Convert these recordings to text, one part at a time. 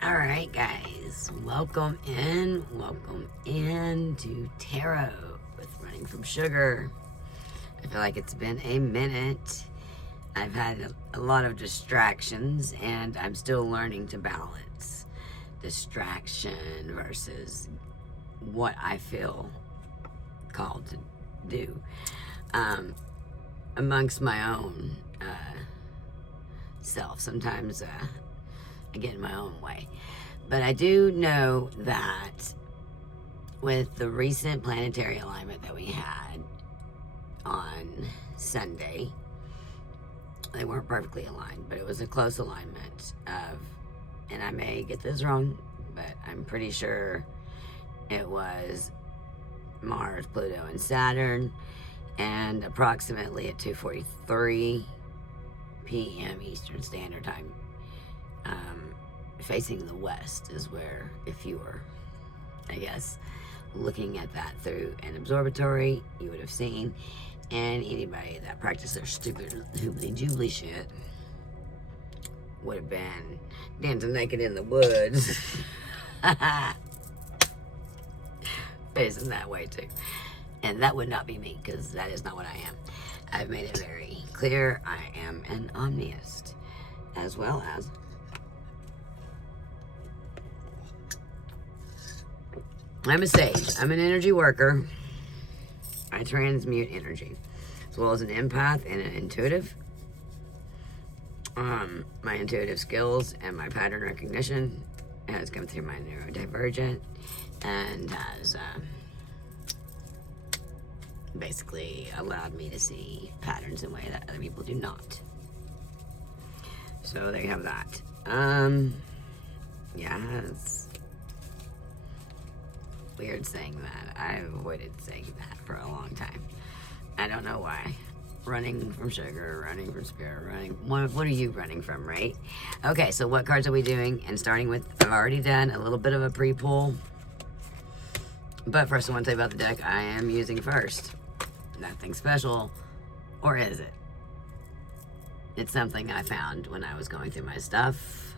All right, guys, welcome in to Tarot with Running from Sugar. I feel like it's been a minute. I've had a lot of distractions, and I'm still learning to balance distraction versus what I feel called to do amongst my own self. Sometimes I get in my own way. But I do know that with the recent planetary alignment that we had on Sunday, they weren't perfectly aligned, but it was a close alignment of, and I may get this wrong, but I'm pretty sure it was Mars, Pluto, and Saturn, and approximately at 2:43 p.m. Eastern Standard Time, facing the west is where, if you were, I guess, looking at that through an observatory, you would have seen. And anybody that practiced their stupid hoobly-doobly shit would have been dancing naked in the woods. Facing that way too. And that would not be me, because that is not what I am. I've made it very clear I am an omniist, as well as I'm a sage. I'm an energy worker. I transmute energy, as well as an empath and an intuitive. My intuitive skills and my pattern recognition has come through my neurodivergent and has basically allowed me to see patterns in a way that other people do not. So there you have that. Yeah, it's weird saying that. I've avoided saying that for a long time. I don't know why. Running from sugar, running from spirit, running. What are you running from, right? Okay, so what cards are we doing? And starting with, I've already done a little bit of a pre-pull. But first, I want to tell you about the deck I am using first. Nothing special, or is it? It's something I found when I was going through my stuff.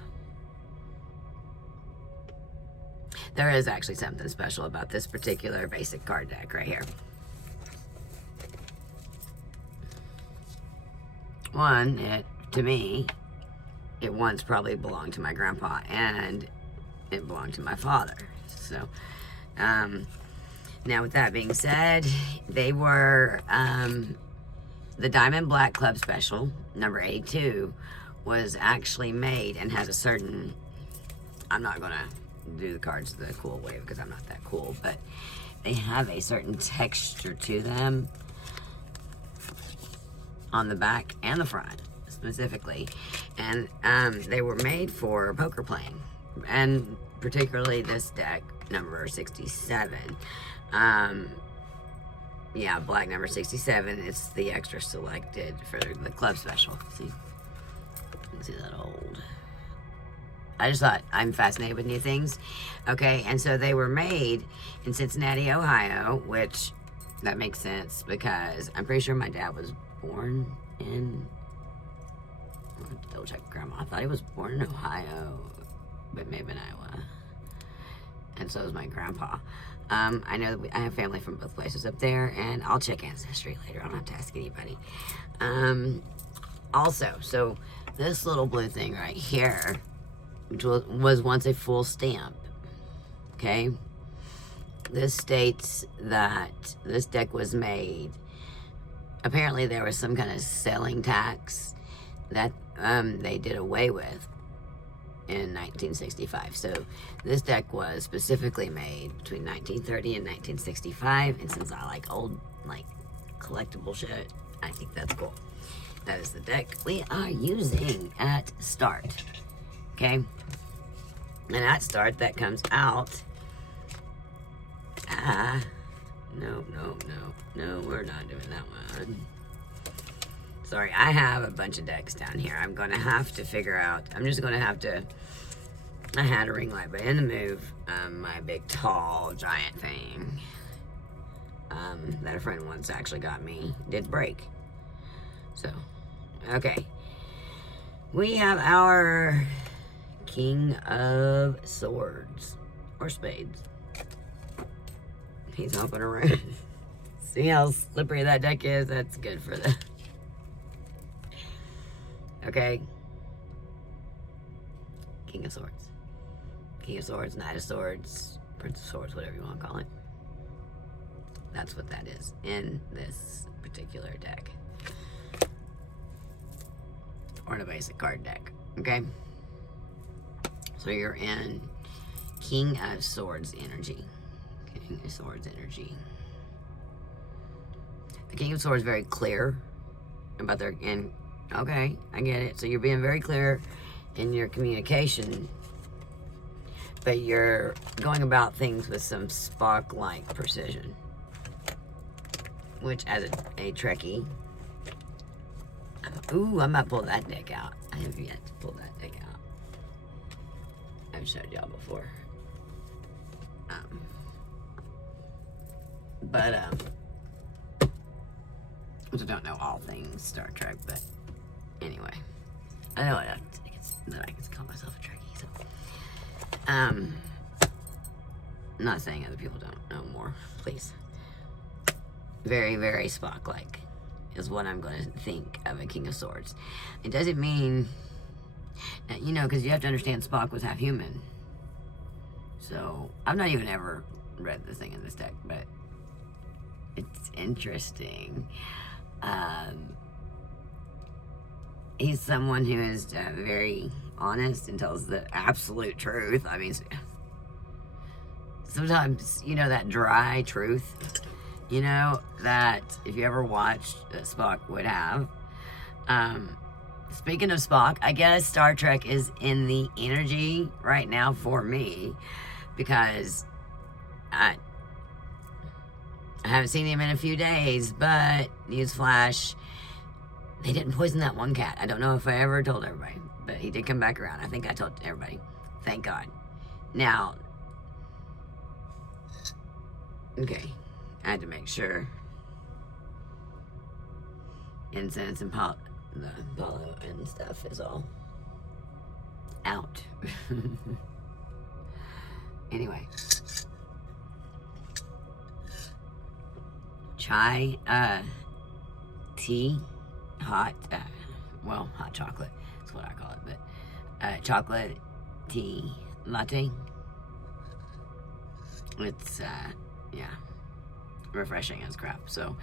There is actually something special about this particular basic card deck right here. One, to me, it once probably belonged to my grandpa, and it belonged to my father. So, now with that being said, they were, the Diamond Black Club Special, number 82, was actually made and has a certain, I'm not going to do the cards the cool way because I'm not that cool, but they have a certain texture to them on the back and the front specifically, and they were made for poker playing, and particularly this deck number 67. Yeah, black number 67. It's the extra selected for the club special. See, you can see that old. I just thought, I'm fascinated with new things. Okay, and so they were made in Cincinnati, Ohio, which, that makes sense because I'm pretty sure my dad was born in, I'm going to double check Grandma. I thought he was born in Ohio, but maybe in Iowa. And so is my grandpa. I know that I have family from both places up there, and I'll check ancestry later. I don't have to ask anybody. Also, so this little blue thing right here, which was once a full stamp, okay? This states that this deck was made, apparently there was some kind of selling tax that they did away with in 1965. So this deck was specifically made between 1930 and 1965, and since I like old, like, collectible shit, I think that's cool. That is the deck we are using at start. Okay, and at start, that comes out. No, we're not doing that one. Sorry, I have a bunch of decks down here. I'm gonna have to figure out. I'm just gonna have to. I had a ring light, but in the move, my big, tall, giant thing that a friend once actually got me did break. So, okay. We have our King of Swords. Or Spades. He's hopping around. See how slippery that deck is? That's good for the... Okay. King of Swords. King of Swords, Knight of Swords, Prince of Swords, whatever you want to call it. That's what that is in this particular deck. Or in a basic card deck. Okay? So you're in King of Swords energy. King of Swords energy. The King of Swords is very clear about their... And okay, I get it. So you're being very clear in your communication, but you're going about things with some Spock-like precision. Which, as a Trekkie... Ooh, I might pull that deck out. I have yet to pull that deck out. I've showed y'all before. Which I don't know all things Star Trek, but anyway. I know that I can call myself a Trekkie, so. I'm not saying other people don't know more, please. Very, very Spock-like is what I'm going to think of a King of Swords. It doesn't mean, you know, because you have to understand Spock was half human. So, I've not even ever read this thing in this deck, but it's interesting. He's someone who is very honest and tells the absolute truth. I mean, sometimes, you know, that dry truth, you know, that if you ever watched Spock would have. Speaking of Spock, I guess Star Trek is in the energy right now for me because I haven't seen him in a few days, but newsflash, they didn't poison that one cat. I don't know if I ever told everybody, but he did come back around. I think I told everybody. Thank God. Now, okay, I had to make sure. Incense and the Apollo and stuff is all out. Anyway. Chai, tea, hot chocolate is what I call it, but chocolate tea latte. It's, yeah, refreshing as crap. So,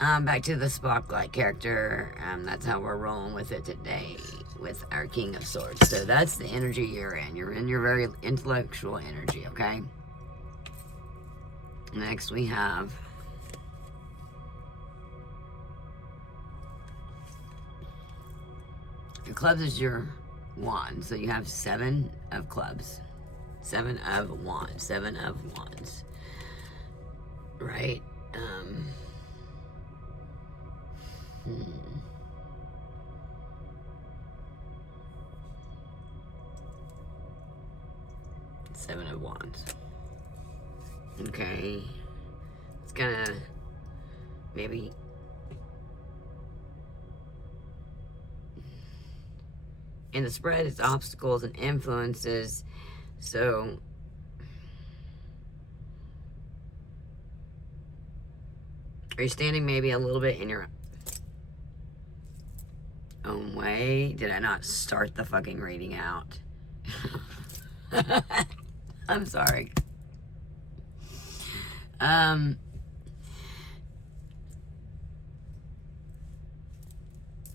back to the Spock-like character. That's how we're rolling with it today with our King of Swords. So that's the energy you're in. You're in your very intellectual energy, okay? Next we have your clubs is your wand. So you have 7 of clubs. 7 of wands. 7 of wands. Right? Seven of wands. Okay. It's gonna maybe in the spread it's obstacles and influences. So are you standing maybe a little bit in your own way? Did I not start the fucking reading out? I'm sorry.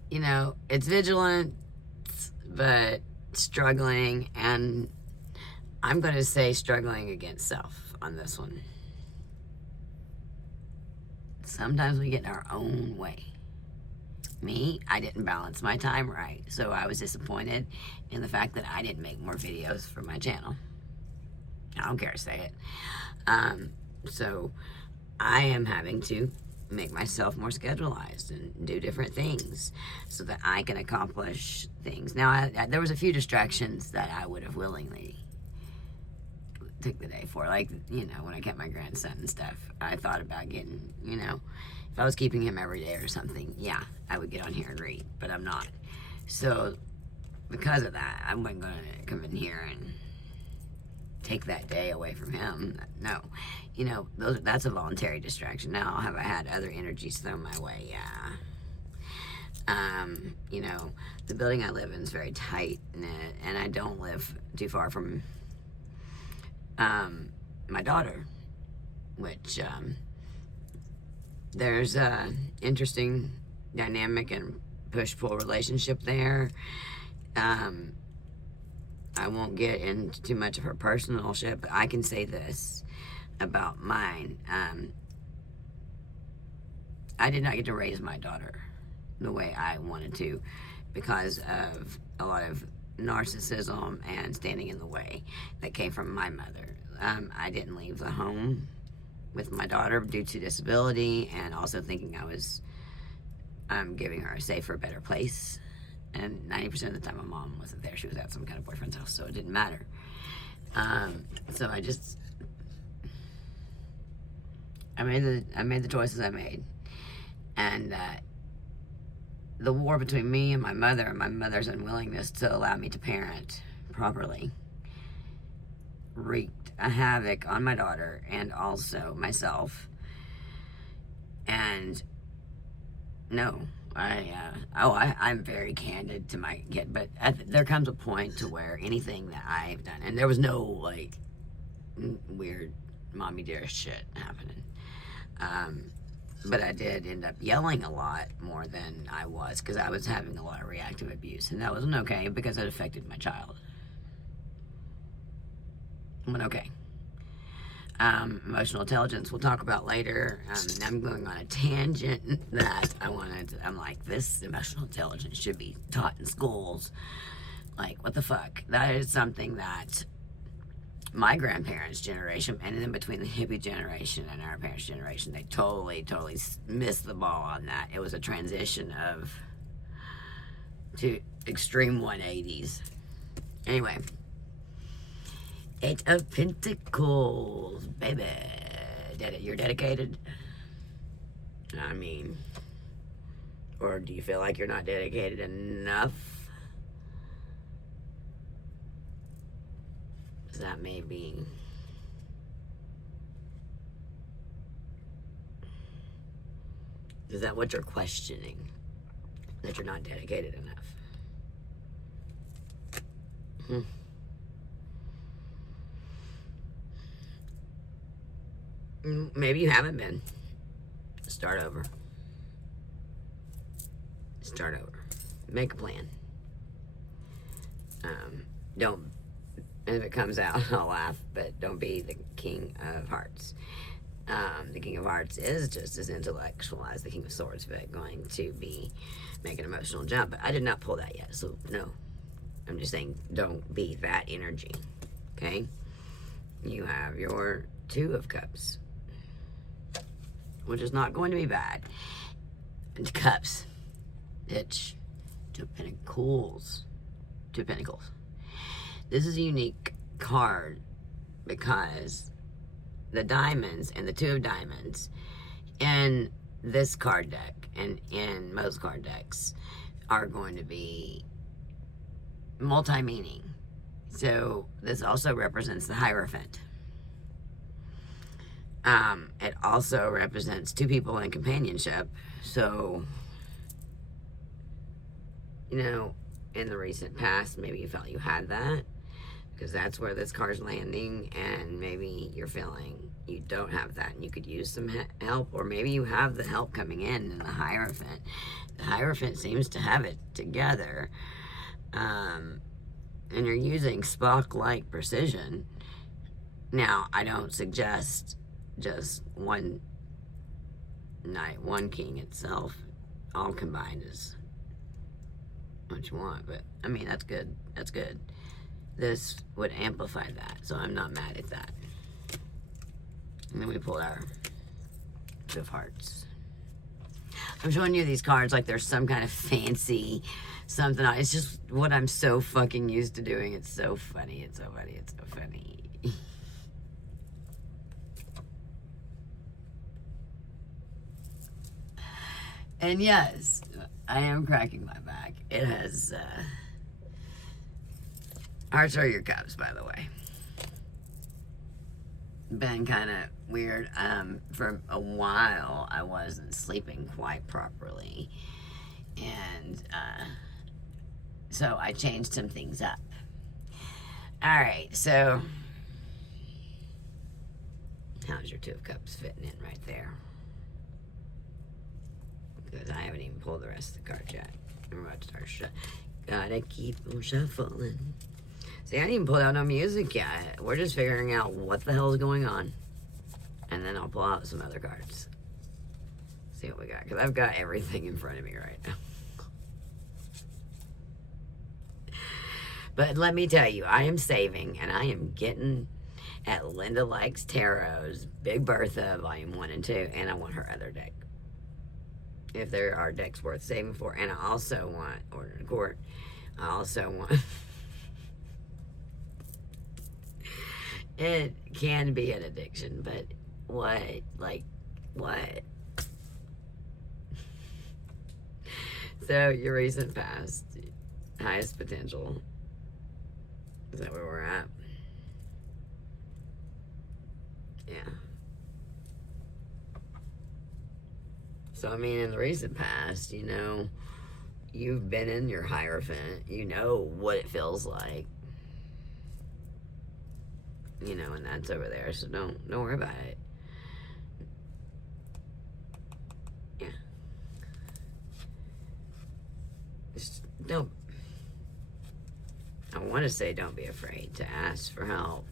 You know, it's vigilant, but struggling, and I'm going to say struggling against self on this one. Sometimes we get in our own way. Me, I didn't balance my time right, so I was disappointed in the fact that I didn't make more videos for my channel. I don't care to say it. So I am having to make myself more schedulized and do different things so that I can accomplish things. Now, there was a few distractions that I would have willingly took the day for. Like, you know, when I kept my grandson and stuff, I thought about getting, you know, if I was keeping him every day or something, yeah, I would get on here and read, but I'm not. So because of that, I wasn't going to come in here and take that day away from him. No. You know, that's a voluntary distraction. Now, have I had other energies thrown my way? Yeah. You know, the building I live in is very tight knit, and I don't live too far from my daughter, which there's a interesting dynamic and push-pull relationship there. I won't get into too much of her personal shit, but I can say this about mine. I did not get to raise my daughter the way I wanted to because of a lot of narcissism and standing in the way that came from my mother. I didn't leave the home with my daughter due to disability, and also thinking I was giving her a safer, better place. And 90% of the time my mom wasn't there. She was at some kind of boyfriend's house, so it didn't matter. So I made the choices I made. And the war between me and my mother's unwillingness to allow me to parent properly, wreaked a havoc on my daughter and also myself. And no, I'm very candid to my kid, but there comes a point to where anything that I've done, and there was no like weird mommy dearest shit happening, but I did end up yelling a lot more than I was because I was having a lot of reactive abuse, and that wasn't okay because it affected my child. But okay. Emotional intelligence we'll talk about later. I'm going on a tangent that I'm like, this emotional intelligence should be taught in schools. Like, what the fuck? That is something that my grandparents' generation, and then between the hippie generation and our parents' generation, they totally missed the ball on that. It was a transition to extreme 180s. Anyway. Eight of Pentacles, baby. You're dedicated? I mean, or do you feel like you're not dedicated enough? That may be. Is that what you're questioning? That you're not dedicated enough? Maybe you haven't been. Start over. Start over. Make a plan. Don't, if it comes out, I'll laugh, but don't be the King of Hearts. The King of Hearts is just as intellectual as the King of Swords, but going to be make an emotional jump. But I did not pull that yet, so no. I'm just saying, don't be that energy. Okay? You have your Two of Cups, which is not going to be bad. And Cups, bitch. Two Pentacles. Two Pentacles. This is a unique card because the diamonds and the Two of Diamonds in this card deck and in most card decks are going to be multi-meaning. So this also represents the Hierophant. It also represents two people in companionship. So, you know, in the recent past, maybe you felt you had that because that's where this card's landing, and maybe you're feeling you don't have that and you could use some help, or maybe you have the help coming in the Hierophant. The Hierophant seems to have it together, and you're using Spock-like precision. Now, I don't suggest just one knight, one king itself, all combined is what you want, but I mean, that's good. That's good. This would amplify that, so I'm not mad at that. And then we pull our Two of Hearts. I'm showing you these cards like there's some kind of fancy something. It's just what I'm so fucking used to doing. It's so funny. It's so funny. It's so funny. And yes, I am cracking my back. It has Hearts are your cups, by the way. Been kind of weird. For a while, I wasn't sleeping quite properly. And so I changed some things up. Alright, so how's your Two of Cups fitting in right there? Because I haven't even pulled the rest of the cards yet. I'm about to start gotta keep them shuffling. See, I didn't even pull out no music yet. We're just figuring out what the hell is going on. And then I'll pull out some other cards. See what we got. Because I've got everything in front of me right now. But let me tell you, I am saving and I am getting at Linda Likes Tarot's Big Bertha Volume 1 and 2. And I want her other deck. If there are decks worth saving for. And I also want Order in Court. I also want... It can be an addiction, but what? Like, what? So, your recent past, highest potential. Is that where we're at? Yeah. So, I mean, in the recent past, you know, you've been in your Hierophant. You know what it feels like. You know, and that's over there, so don't worry about it. Yeah. Just don't. I want to say don't be afraid to ask for help.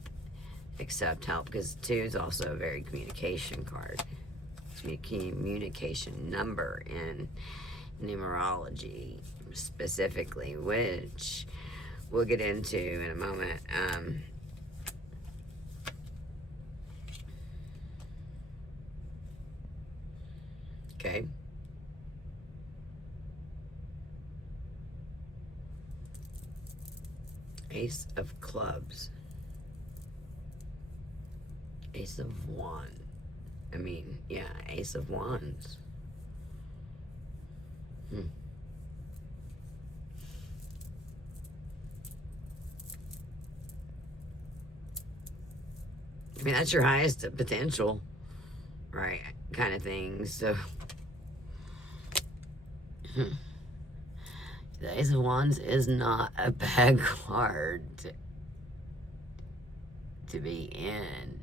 Accept help, because 2 is also a very communication card. It's a communication number in numerology, specifically, which we'll get into in a moment. Okay. Ace of Clubs. Ace of Wands. I mean, yeah, Ace of Wands. I mean, that's your highest potential, right? Kind of thing, so... The Ace of Wands is not a bad card to be in.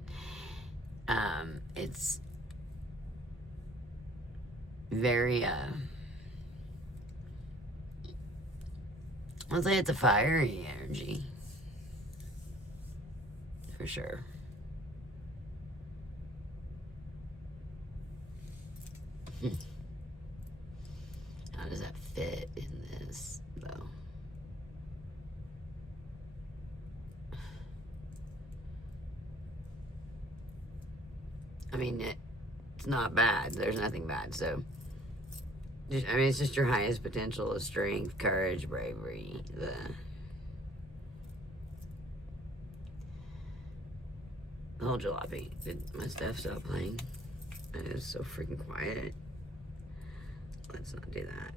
It's very, I'll say it's a fiery energy. For sure. How does that fit in this, though? I mean, it's not bad. There's nothing bad, so... I mean, it's just your highest potential of strength, courage, bravery, the whole jalopy. Did my stuff stop playing? It is so freaking quiet. Let's not do that.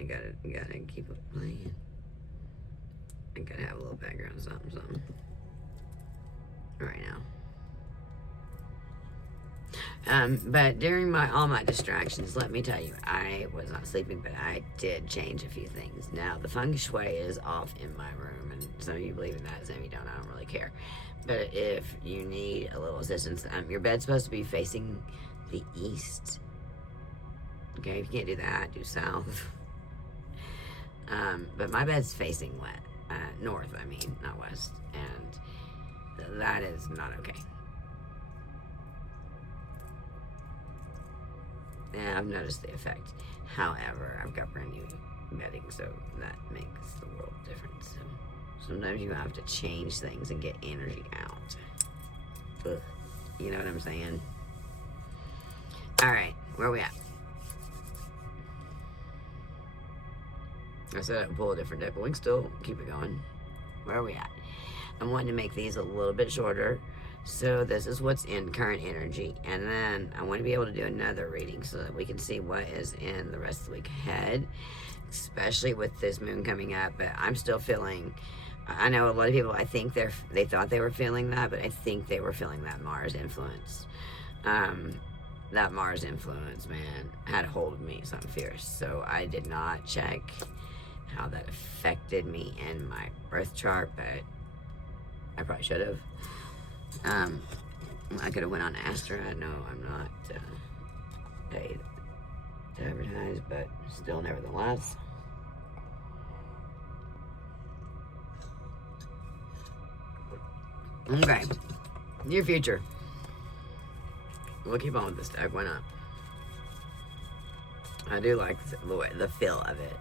I gotta keep it playing. I gotta have a little background something. Right now. But during all my distractions, let me tell you, I was not sleeping, but I did change a few things. Now, the feng shui is off in my room, and some of you believe in that, some of you don't. I don't really care. But if you need a little assistance, your bed's supposed to be facing the east. Okay, if you can't do that, do south. But my bed's facing north, I mean, not west. And that is not okay. Yeah, I've noticed the effect. However, I've got brand new bedding, so that makes the world different. So sometimes you have to change things and get energy out. Ugh. You know what I'm saying? Alright, where are we at? I said I'd pull a different deck, but we can still keep it going. Where are we at? I'm wanting to make these a little bit shorter. So this is what's in current energy. And then I want to be able to do another reading so that we can see what is in the rest of the week ahead. Especially with this moon coming up. But I'm still feeling I know a lot of people, I think they thought they were feeling that, but I think they were feeling that Mars influence. That Mars influence, man, had a hold of me something fierce. So I did not check how that affected me in my birth chart, but I probably should have. I could have went on Astra. I know I'm not paid to advertise, but still, nevertheless. Okay, near future. We'll keep on with this deck. Why not? I do like the feel of it.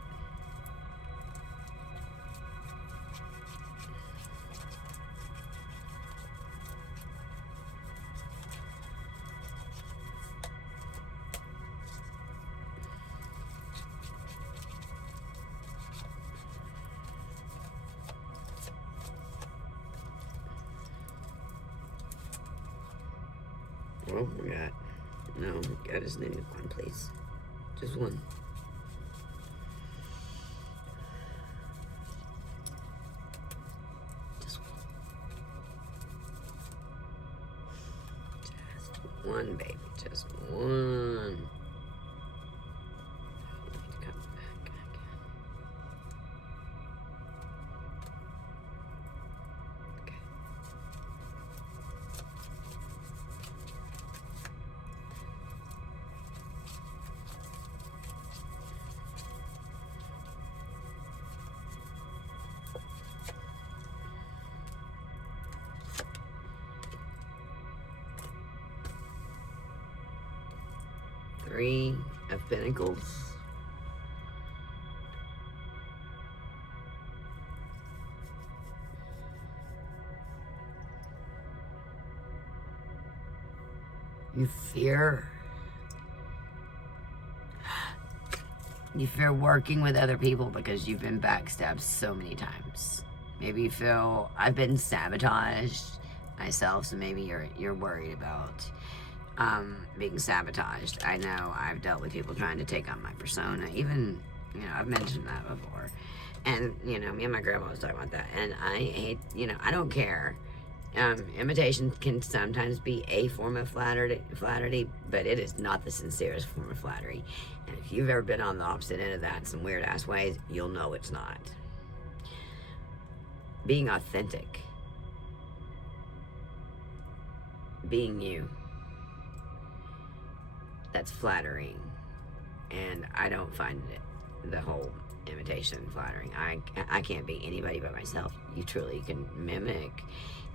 Well, we got, no, I just need one, please. Just one. Just one. Just one, baby. Just one. Three of Pentacles. You fear working with other people because you've been backstabbed so many times. Maybe you feel I've been sabotaged myself, so maybe you're worried about being sabotaged. I know I've dealt with people trying to take on my persona. Even, I've mentioned that before. And, me and my grandma was talking about that. And I hate, I don't care. Imitation can sometimes be a form of flattery, but it is not the sincerest form of flattery. And if you've ever been on the opposite end of that in some weird ass ways, you'll know it's not. Being authentic. Being you. That's flattering, and I don't find the whole imitation flattering. I can't be anybody but myself. You truly can mimic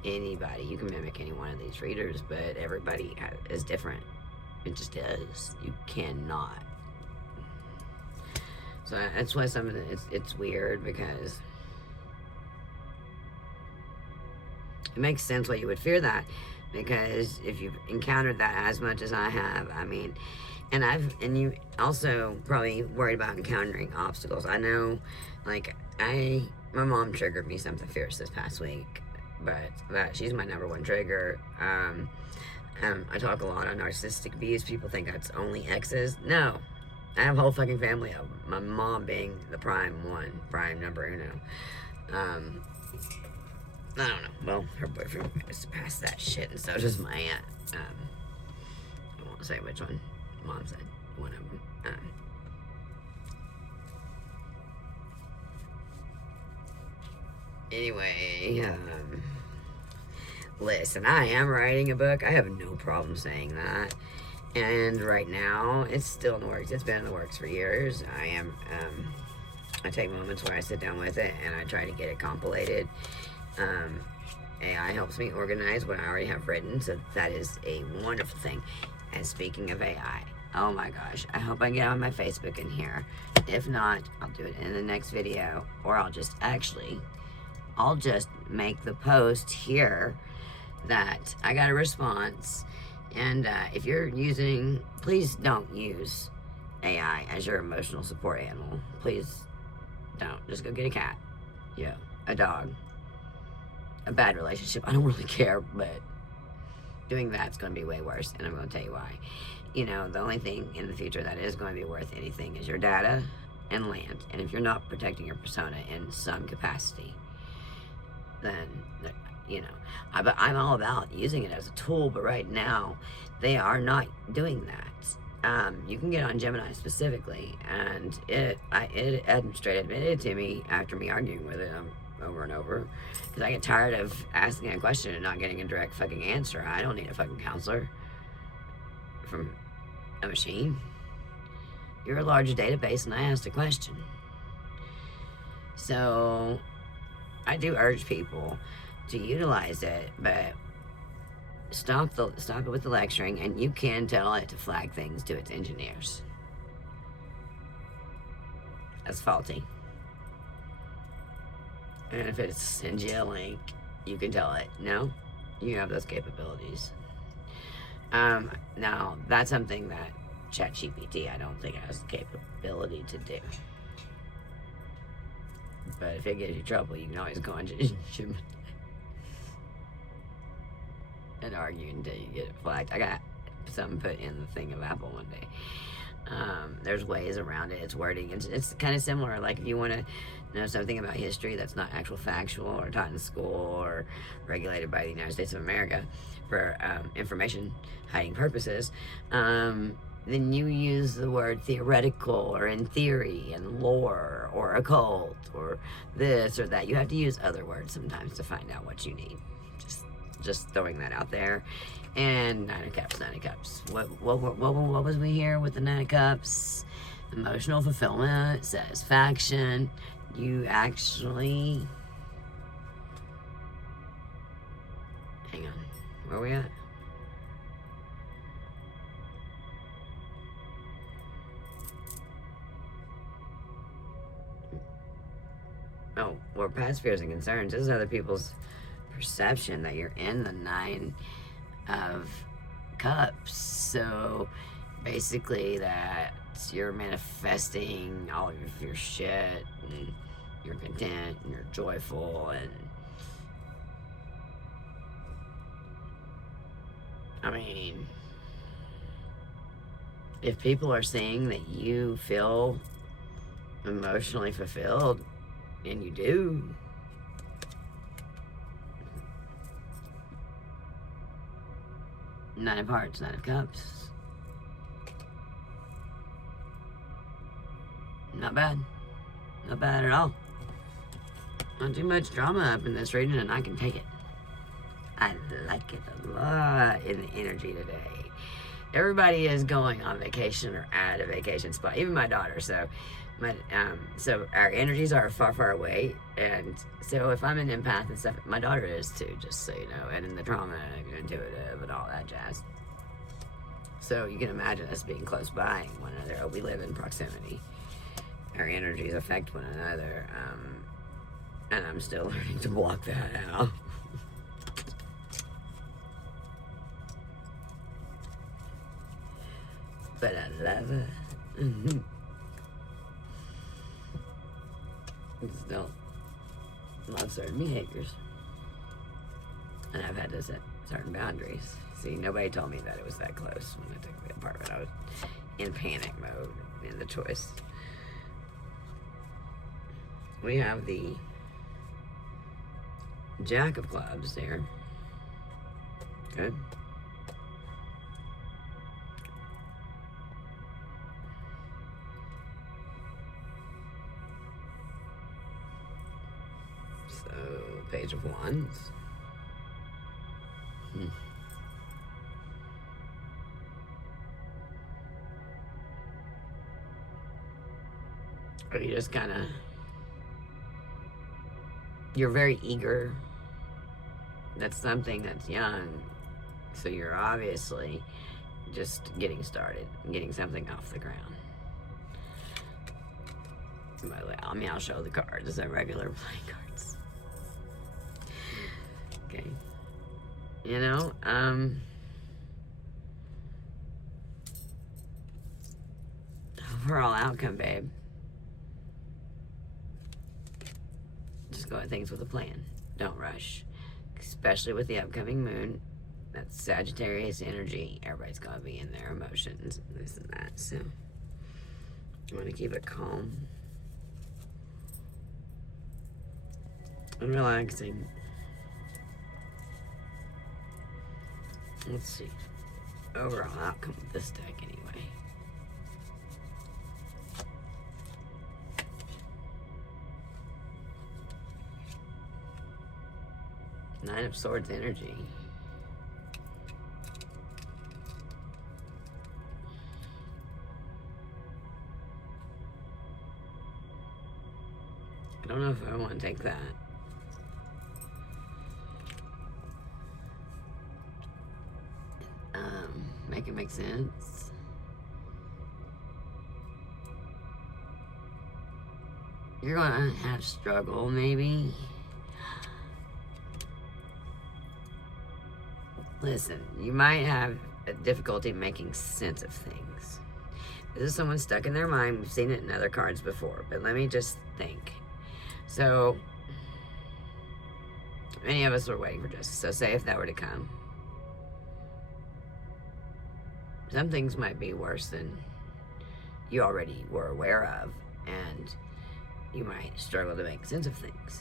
anybody. You can mimic any one of these readers, but everybody is different. It just is. You cannot. So that's why some of it's weird, because it makes sense why you would fear that. Because if you've encountered that as much as I have, and you also probably worried about encountering obstacles. I know, my mom triggered me something fierce this past week, but she's my number one trigger. I talk a lot on narcissistic abuse. People think that's only exes. No, I have a whole fucking family of them. My mom being the prime number uno. I don't know. Well, her boyfriend is past that shit, and so does my aunt. I won't say which one. Mom said one of them. Anyway, listen, I am writing a book. I have no problem saying that. And right now, it's still in the works. It's been in the works for years. I take moments where I sit down with it, and I try to get it compilated. AI helps me organize what I already have written, so that is a wonderful thing. And speaking of AI, oh my gosh, I hope I get on my Facebook in here. If not, I'll do it in the next video, or I'll just make the post here that I got a response. And if you're please don't use AI as your emotional support animal. Please don't. Just go get a cat, a dog, a bad relationship. I don't really care, but doing that's going to be way worse, and I'm going to tell you why. The only thing in the future that is going to be worth anything is your data and land. And if you're not protecting your persona in some capacity, then, but I'm all about using it as a tool, but right now they are not doing that. You can get on Gemini specifically, and it straight admitted to me after me arguing with it over and over, because I get tired of asking a question and not getting a direct fucking answer. I don't need a fucking counselor from a machine. You're a large database, and I asked a question. So I do urge people to utilize it, but stop it with the lecturing, and you can tell it to flag things to its engineers. That's faulty. And if it sends you a link, you can tell it, no, you have those capabilities. Now, that's something that ChatGPT, I don't think, has the capability to do. But if it gives you trouble, you can always go on Gemini and argue until you get it flagged. I got something put in the thing of Apple one day. There's ways around it. It's wording. It's kind of similar. Like if you want to know something about history that's not actual factual or taught in school or regulated by the United States of America for information hiding purposes, then you use the word theoretical or in theory and lore or occult or this or that. You have to use other words sometimes to find out what you need. Just throwing that out there. And Nine of Cups. What was we here with the Nine of Cups? Emotional fulfillment, satisfaction. You actually... Hang on. Where are we at? Oh, well, past fears and concerns. This is other people's perception that you're in the Nine of Cups. So basically that you're manifesting all of your shit, and you're content and you're joyful, and I mean, if people are saying that you feel emotionally fulfilled, and you do, Nine of Hearts, Nine of Cups. Not bad. Not bad at all. Not too much drama up in this region, and I can take it. I like it a lot in the energy today. Everybody is going on vacation or at a vacation spot. Even my daughter. So our energies are far, far away. And so if I'm an empath and stuff, my daughter is too, just so you know. And in the trauma, intuitive, and all that jazz. So you can imagine us being close by one another. We live in proximity. Our energies affect one another. And I'm still learning to block that out. But I love it. Just don't love certain behaviors. And I've had to set certain boundaries. See, nobody told me that it was that close when I took the apartment. I was in panic mode in the choice. We have the Jack of Clubs there. Good. So, Page of Wands. Or you just kind of... You're very eager. That's something that's young. So you're obviously just getting started, getting something off the ground. By the way, I'll show the cards as regular playing cards. Okay. You know, overall outcome, babe. Just go at things with a plan. Don't rush. Especially with the upcoming moon. That's Sagittarius energy. Everybody's going to be in their emotions, this and that. So, you want to keep it calm and relaxing. Let's see. Overall outcome of this deck, anyway. Nine of Swords energy. I don't know if I want to take that. Make it make sense. You're gonna have struggle, maybe. Listen, you might have a difficulty making sense of things. This is someone stuck in their mind. We've seen it in other cards before, but let me just think. So, many of us were waiting for justice. So say if that were to come. Some things might be worse than you already were aware of, and you might struggle to make sense of things.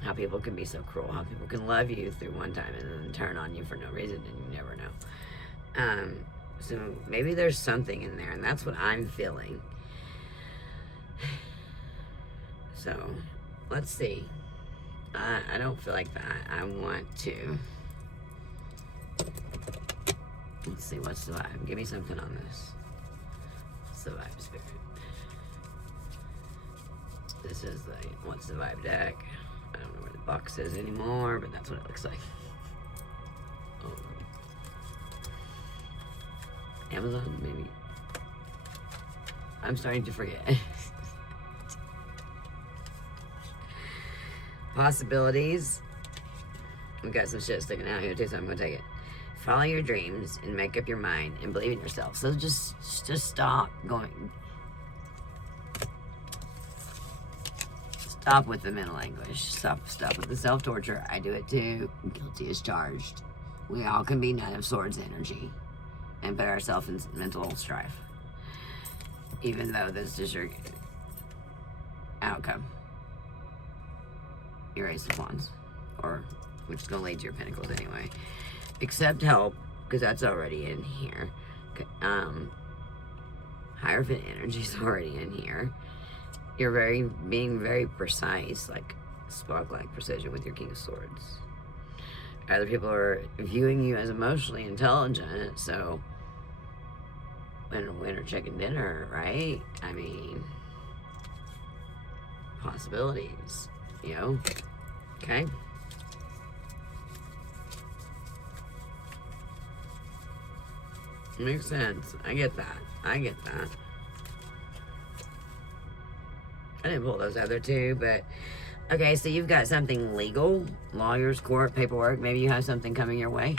How people can be so cruel, how people can love you through one time and then turn on you for no reason, and you never know. So maybe there's something in there, and that's what I'm feeling. So, let's see. I don't feel like that. I want to... Let's see, what's the vibe? Give me something on this. What's the vibe, Spirit? This is the What's the Vibe deck. I don't know where the box is anymore, but that's what it looks like. Oh. Amazon, maybe. I'm starting to forget. Possibilities. We got some shit sticking out here too, so I'm gonna take it. Follow your dreams and make up your mind and believe in yourself. So just stop going. Stop with the mental anguish. Stop with the self-torture. I do it too. Guilty as charged. We all can be Nine of Swords energy and put ourselves in mental strife. Even though this is your outcome. Your Ace of Wands. Or, which is going to lead to your Pentacles anyway. Accept help, because that's already in here. Hierophant energy is already in here. You're being very precise, like spark-like precision with your King of Swords. Other people are viewing you as emotionally intelligent, so winner chicken dinner, right? I mean, possibilities, you know? Okay? Makes sense. I get that. I get that. I didn't pull those other two, but... Okay, so you've got something legal. Lawyers, court, paperwork. Maybe you have something coming your way.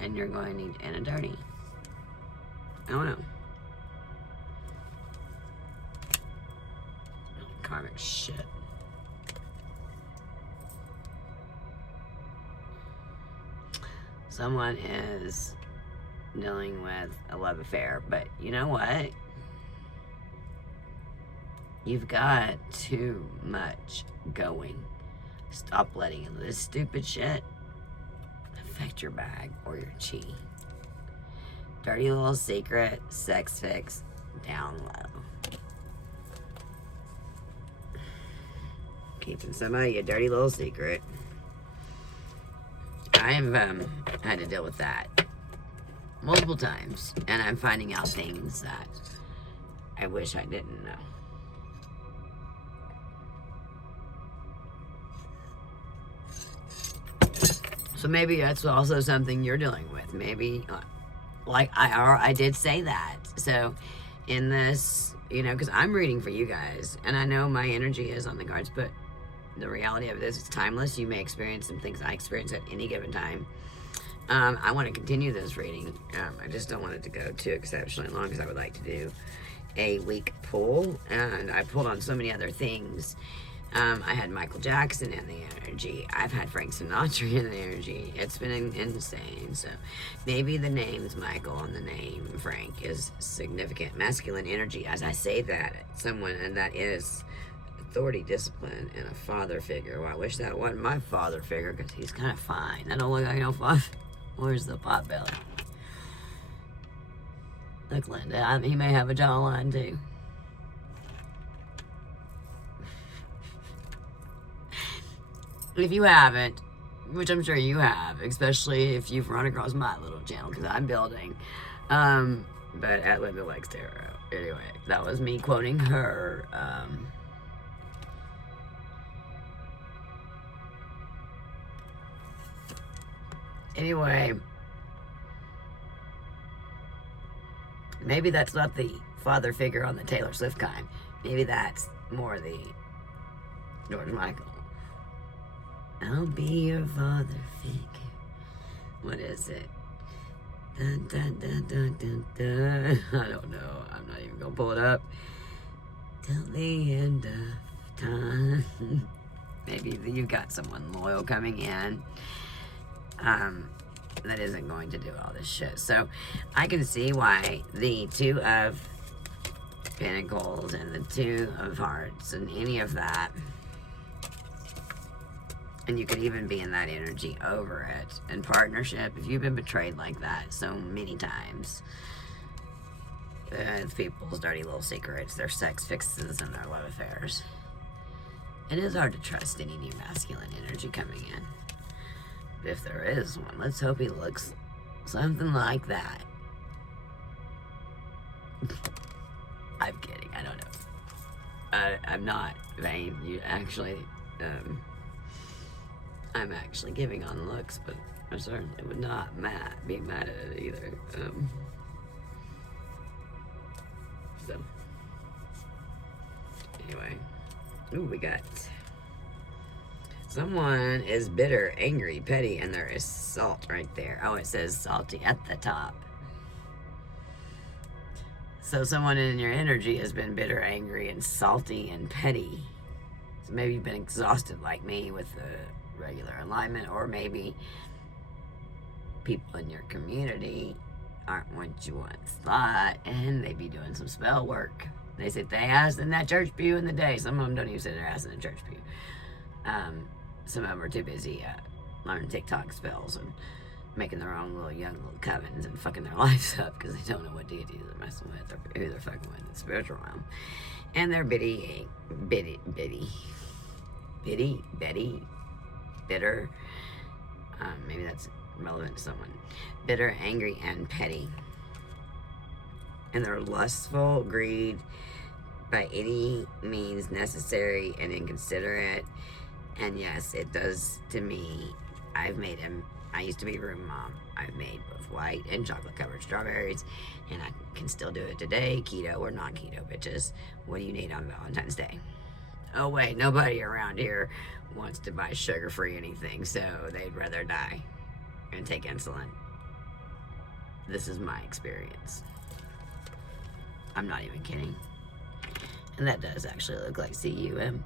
And you're going to need an attorney. I don't know. Karmic shit. Someone is dealing with a love affair, but you know what? You've got too much going. Stop letting this stupid shit affect your bag or your chi. Dirty little secret, sex fix, down low. Keeping somebody a dirty little secret. I've had to deal with that multiple times, and I'm finding out things that I wish I didn't know. So maybe that's also something you're dealing with. Maybe, like I did say that. So in this, you know, because I'm reading for you guys, and I know my energy is on the cards, but the reality of this is timeless. You may experience some things I experience at any given time. I want to continue this reading. I just don't want it to go too exceptionally long, because I would like to do a week pull, and I pulled on so many other things. I had Michael Jackson in the energy. I've had Frank Sinatra in the energy. It's been insane. So maybe the name's Michael and the name Frank is significant masculine energy. As I say that, someone, and that is authority, discipline, and a father figure. Well, I wish that wasn't my father figure because he's kind of fine. I don't look like no father. Where's the pot belly? Look, Linda, he may have a jawline too. If you haven't, which I'm sure you have, especially if you've run across my little channel, because I'm building. But at Linda Likes Tarot. Anyway, that was me quoting her. Anyway, maybe that's not the father figure on the Taylor Swift kind. Maybe that's more the George Michael. I'll be your father figure. What is it? Dun, dun, dun, dun, dun, dun. I don't know. I'm not even gonna pull it up. Till the end of time. Maybe you've got someone loyal coming in. That isn't going to do all this shit. So I can see why the Two of Pentacles and the Two of Hearts and any of that, and you could even be in that energy over it. In partnership, if you've been betrayed like that so many times, people's dirty little secrets, their sex fixes, and their love affairs, it is hard to trust any new masculine energy coming in. But if there is one, let's hope he looks something like that. I'm kidding, I don't know. I'm not vain. You actually, I'm actually giving on looks, but I certainly would not be mad at it either. So, anyway. Ooh, we got... Someone is bitter, angry, petty, and there is salt right there. Oh, it says salty at the top. So someone in your energy has been bitter, angry, and salty, and petty. So maybe you've been exhausted like me with the regular alignment, or maybe people in your community aren't what you once thought, and they be doing some spell work. They sit their ass in that church pew in the day. Some of them don't even sit their ass in the church pew. Some of them are too busy learning TikTok spells and making their own little young little covens and fucking their lives up because they don't know what deities they're messing with or who they're fucking with in the spiritual realm. And they're bitter, maybe that's relevant to someone. Bitter, angry, and petty. And they're lustful, greed, by any means necessary and inconsiderate. And yes, it does to me. I used to be a room mom. I've made both white and chocolate covered strawberries, and I can still do it today, keto or non keto, bitches. What do you need on Valentine's Day? Oh wait, nobody around here wants to buy sugar-free anything, so they'd rather die and take insulin. This is my experience. I'm not even kidding. And that does actually look like CUM.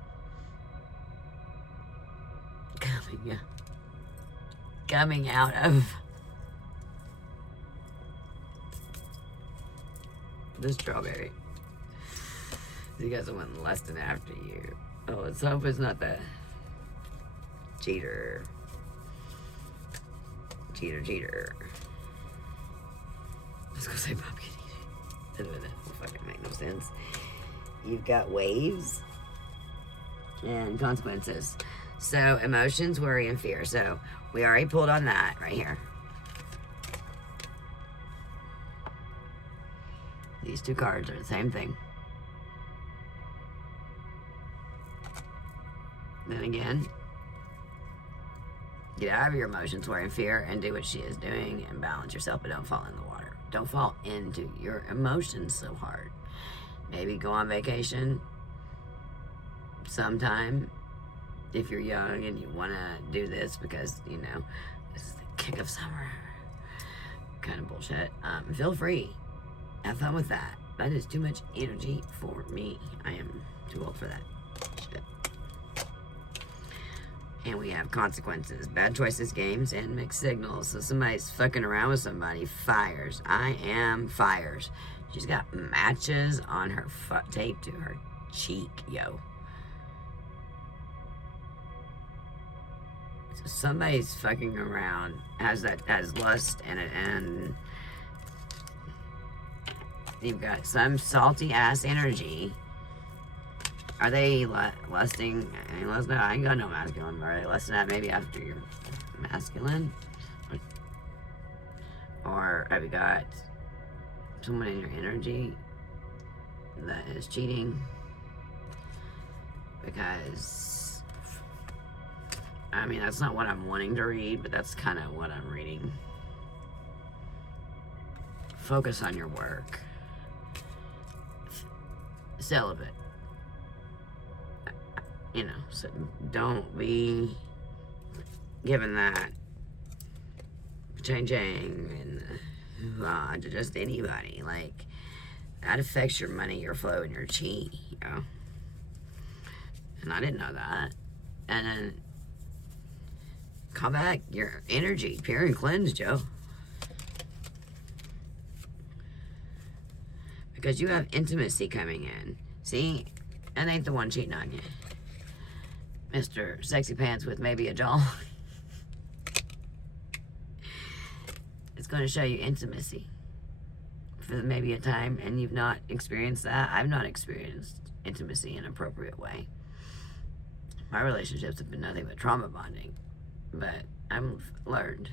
Coming out of the strawberry. You got someone lusting after you. Oh, let's hope it's not the cheater. Cheater. I was gonna say pumpkin eater. That will fucking make no sense. You've got waves and consequences. So, emotions, worry, and fear. So, we already pulled on that right here. These two cards are the same thing. Then again, get out of your emotions, worry, and fear, and do what she is doing, and balance yourself, but don't fall in the water. Don't fall into your emotions so hard. Maybe go on vacation sometime. If you're young and you want to do this because, you know, this is the kick of summer kind of bullshit, feel free. Have fun with that. That is too much energy for me. I am too old for that shit. And we have consequences, bad choices, games, and mixed signals. So somebody's fucking around with somebody. Fires. I am fires. She's got matches on her taped to her cheek, yo. somebody's fucking around, has lust, and you've got some salty ass energy. Are they lusting? I ain't got no masculine, but are they lusting at maybe after you're masculine? Or have you got someone in your energy that is cheating? Because, I mean, that's not what I'm wanting to read, but that's kind of what I'm reading. Focus on your work. Celibate. You know, so don't be given that chang and to just anybody. Like, that affects your money, your flow, and your chi, you know. And I didn't know that. And then call back your energy, pure and cleansed, Joe. Because you have intimacy coming in. See, that ain't the one cheating on you. Mr. Sexy Pants with maybe a jaw. It's going to show you intimacy for maybe a time, and you've not experienced that. I've not experienced intimacy in an appropriate way. My relationships have been nothing but trauma bonding, but I've learned.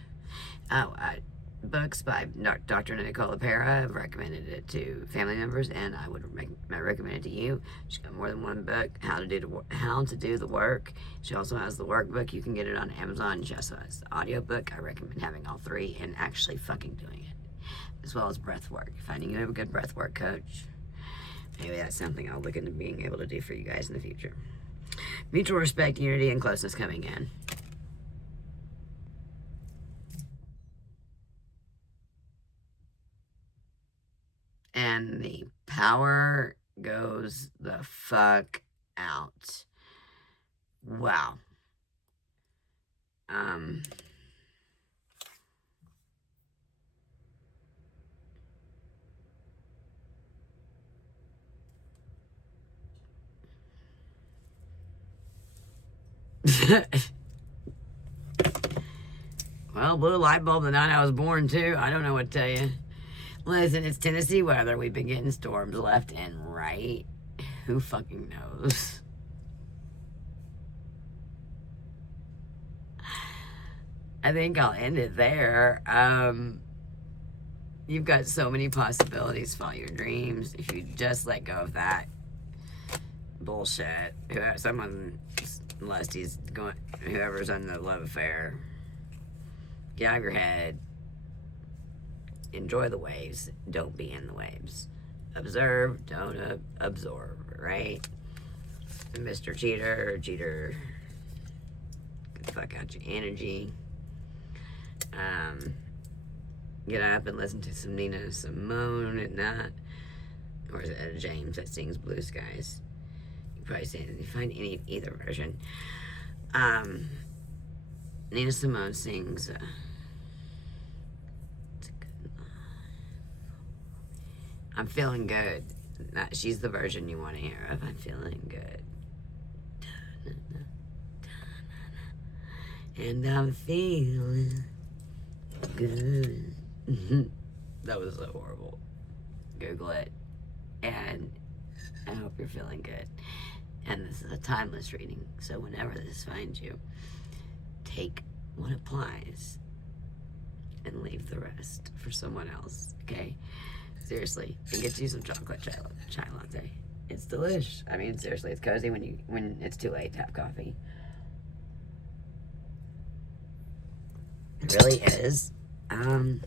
Books by Dr. Nicola Pera. I've recommended it to family members, and I would recommend it to you. She's got more than one book, How to Do the Work. She also has the workbook. You can get it on Amazon. She also has the audiobook. I recommend having all three and actually fucking doing it, as well as breath work. Finding you a good breath work coach. Maybe that's something I'll look into being able to do for you guys in the future. Mutual respect, unity, and closeness coming in. And the power goes the fuck out. Wow. Well, blue light bulb the night I was born too. I don't know what to tell you. Listen, it's Tennessee weather. We've been getting storms left and right. Who fucking knows? I think I'll end it there. You've got so many possibilities. Follow your dreams. If you just let go of that bullshit, whoever's on the love affair, get out of your head. Enjoy the waves. Don't be in the waves. Observe, don't absorb, right? Mr. Cheater, get the fuck out your energy. Get up and listen to some Nina Simone at night. Or is it James that sings Blue Skies? You probably see it. You find either version. Nina Simone sings I'm feeling good. She's the version you want to hear of. I'm feeling good. And I'm feeling good. That was so horrible. Google it. And I hope you're feeling good. And this is a timeless reading. So whenever this finds you, take what applies and leave the rest for someone else. Okay? Seriously, and get you some chocolate chai latte. It's delish. I mean, seriously, it's cozy when it's too late to have coffee. It really is. I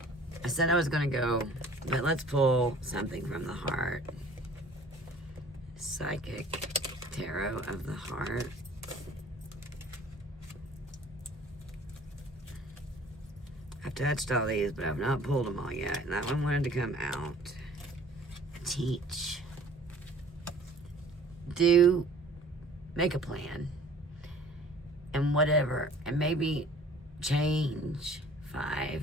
said I was gonna go, but let's pull something from the heart. Psychic Tarot of the Heart. I've touched all these, but I've not pulled them all yet. And that one wanted to come out. Teach. Do. Make a plan. And whatever. And maybe change. 5.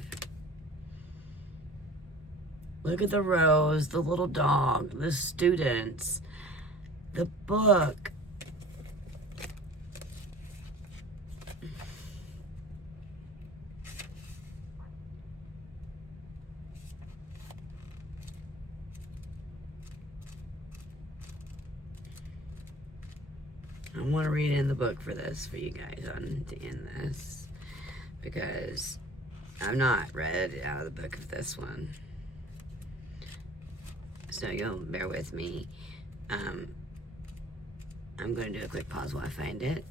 Look at the rose, the little dog, the students, the book. I want to read in the book for this, for you guys on to end this, because I've not read out of the book of this one. So you'll bear with me. I'm going to do a quick pause while I find it.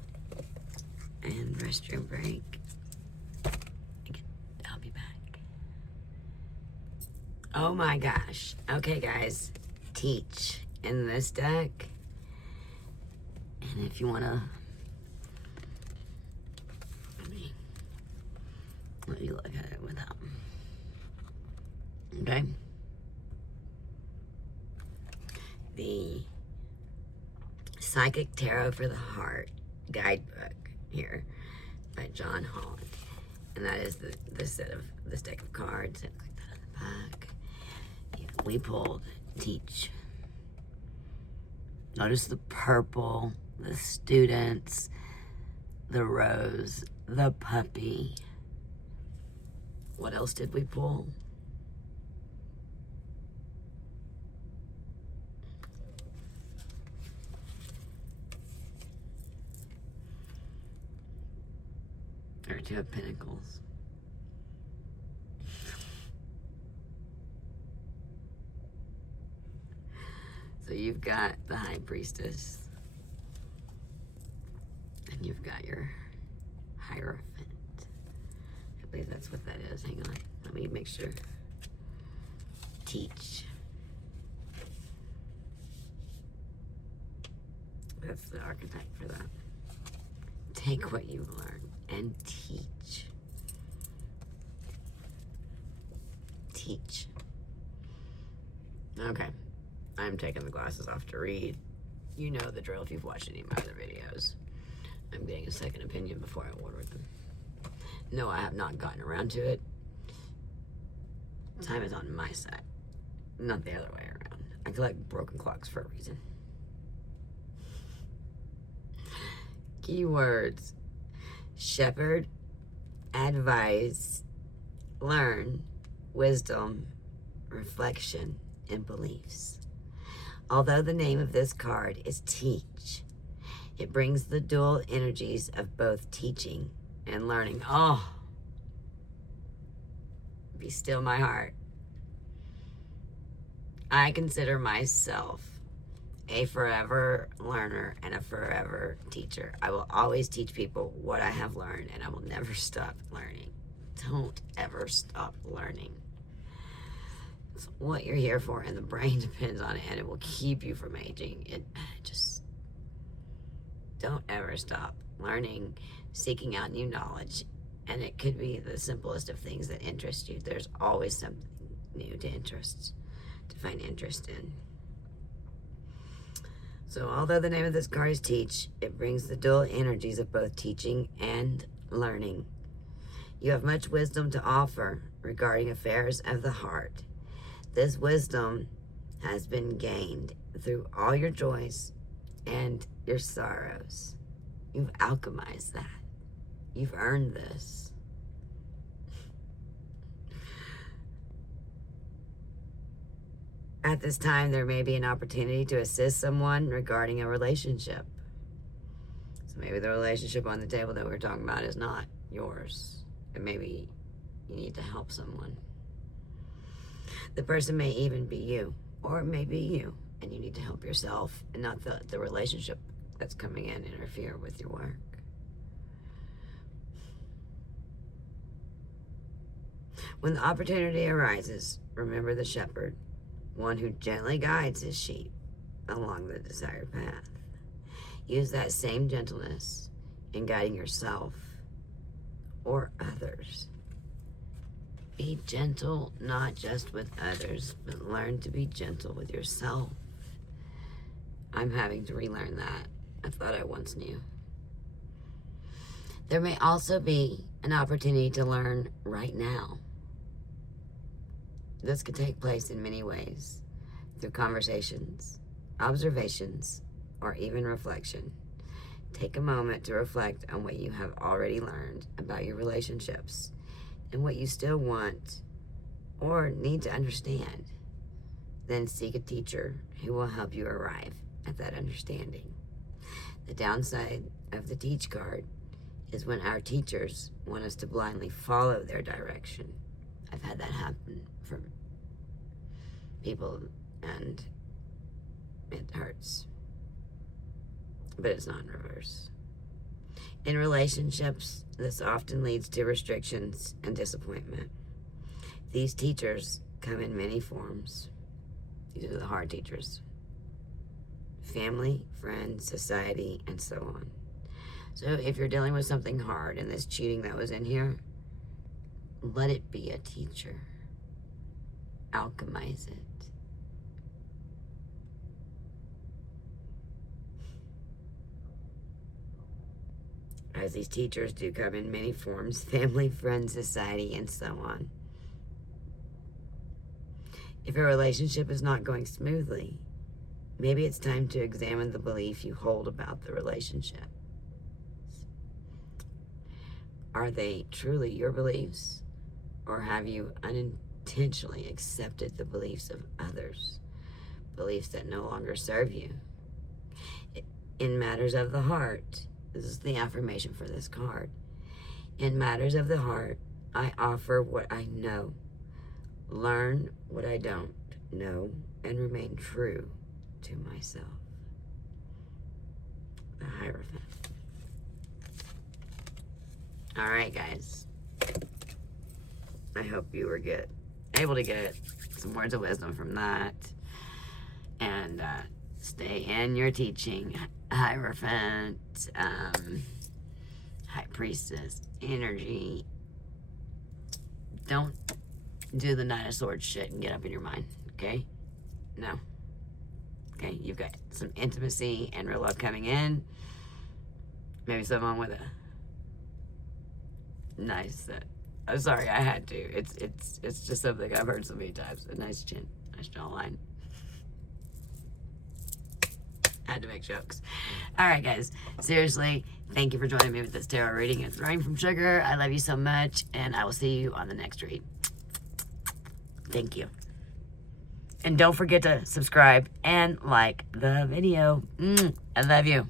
And restroom break. I'll be back. Oh my gosh. Okay, guys. Teach in this deck. And if you want to... Let me look at it without. Okay. The Psychic Tarot for the Heart guidebook here by John Holland. And that is this deck of cards. And click that on the back. Yeah, we pulled Teach. Notice the purple, the students, the rose, the puppy. What else did we pull? Or Two of Pentacles. So you've got the High Priestess. And you've got your Hierophant. I believe that's what that is. Hang on. Let me make sure. Teach. That's the archetype for that. Take what you've learned and teach. Teach. Okay. I'm taking the glasses off to read. You know the drill if you've watched any of my other videos. I'm getting a second opinion before I order them. No, I have not gotten around to it. Time is on my side, not the other way around. I collect broken clocks for a reason. Keywords: shepherd, advise, learn, wisdom, reflection, and beliefs. Although the name of this card is Teach, it brings the dual energies of both teaching and learning. Oh, be still my heart. I consider myself a forever learner and a forever teacher. I will always teach people what I have learned, and I will never stop learning. Don't ever stop learning. It's what you're here for, and the brain depends on it, and it will keep you from aging. It just don't ever stop learning, seeking out new knowledge, and it could be the simplest of things that interest you. There's always something new to find interest in. So although the name of this card is Teach, it brings the dual energies of both teaching and learning. You have much wisdom to offer regarding affairs of the heart. This wisdom has been gained through all your joys and your sorrows. You've alchemized that. You've earned this. At this time, there may be an opportunity to assist someone regarding a relationship. So maybe the relationship on the table that we're talking about is not yours. And maybe you need to help someone. The person may even be you, or it may be you, and you need to help yourself and not the relationship that's coming in interfere with your work. When the opportunity arises, remember the shepherd, one who gently guides his sheep along the desired path. Use that same gentleness in guiding yourself or others. Be gentle, not just with others, but learn to be gentle with yourself. I'm having to relearn that. I thought I once knew. There may also be an opportunity to learn right now. This could take place in many ways, through conversations, observations, or even reflection. Take a moment to reflect on what you have already learned about your relationships and what you still want or need to understand. Then seek a teacher who will help you arrive at that understanding. The downside of the teach card is when our teachers want us to blindly follow their direction. I've had that happen from people, and it hurts. But it's not in reverse. In relationships, this often leads to restrictions and disappointment. These teachers come in many forms. These are the hard teachers. Family, friends, society, and so on. So if you're dealing with something hard and this cheating that was in here, let it be a teacher. Alchemize it. As these teachers do come in many forms: family, friends, society, and so on. If a relationship is not going smoothly, maybe it's time to examine the belief you hold about the relationship. Are they truly your beliefs, or have you unintentionally accepted the beliefs of others, beliefs that no longer serve you? In matters of the heart, this is the affirmation for this card. In matters of the heart, I offer what I know, learn what I don't know, and remain true to myself. The Hierophant. All right, guys. I hope you were able to get some words of wisdom from that. And stay in your teaching, Hierophant, High Priestess, energy. Don't do the Knight of Swords shit and get up in your mind, okay? No. Okay, you've got some intimacy and real love coming in. Maybe someone with a nice, I'm sorry, I had to. It's just something I've heard so many times. A nice chin, nice jawline. I had to make jokes. All right, guys. Seriously, thank you for joining me with this tarot reading. It's Rain from Sugar. I love you so much, and I will see you on the next read. Thank you. And don't forget to subscribe and like the video. I love you.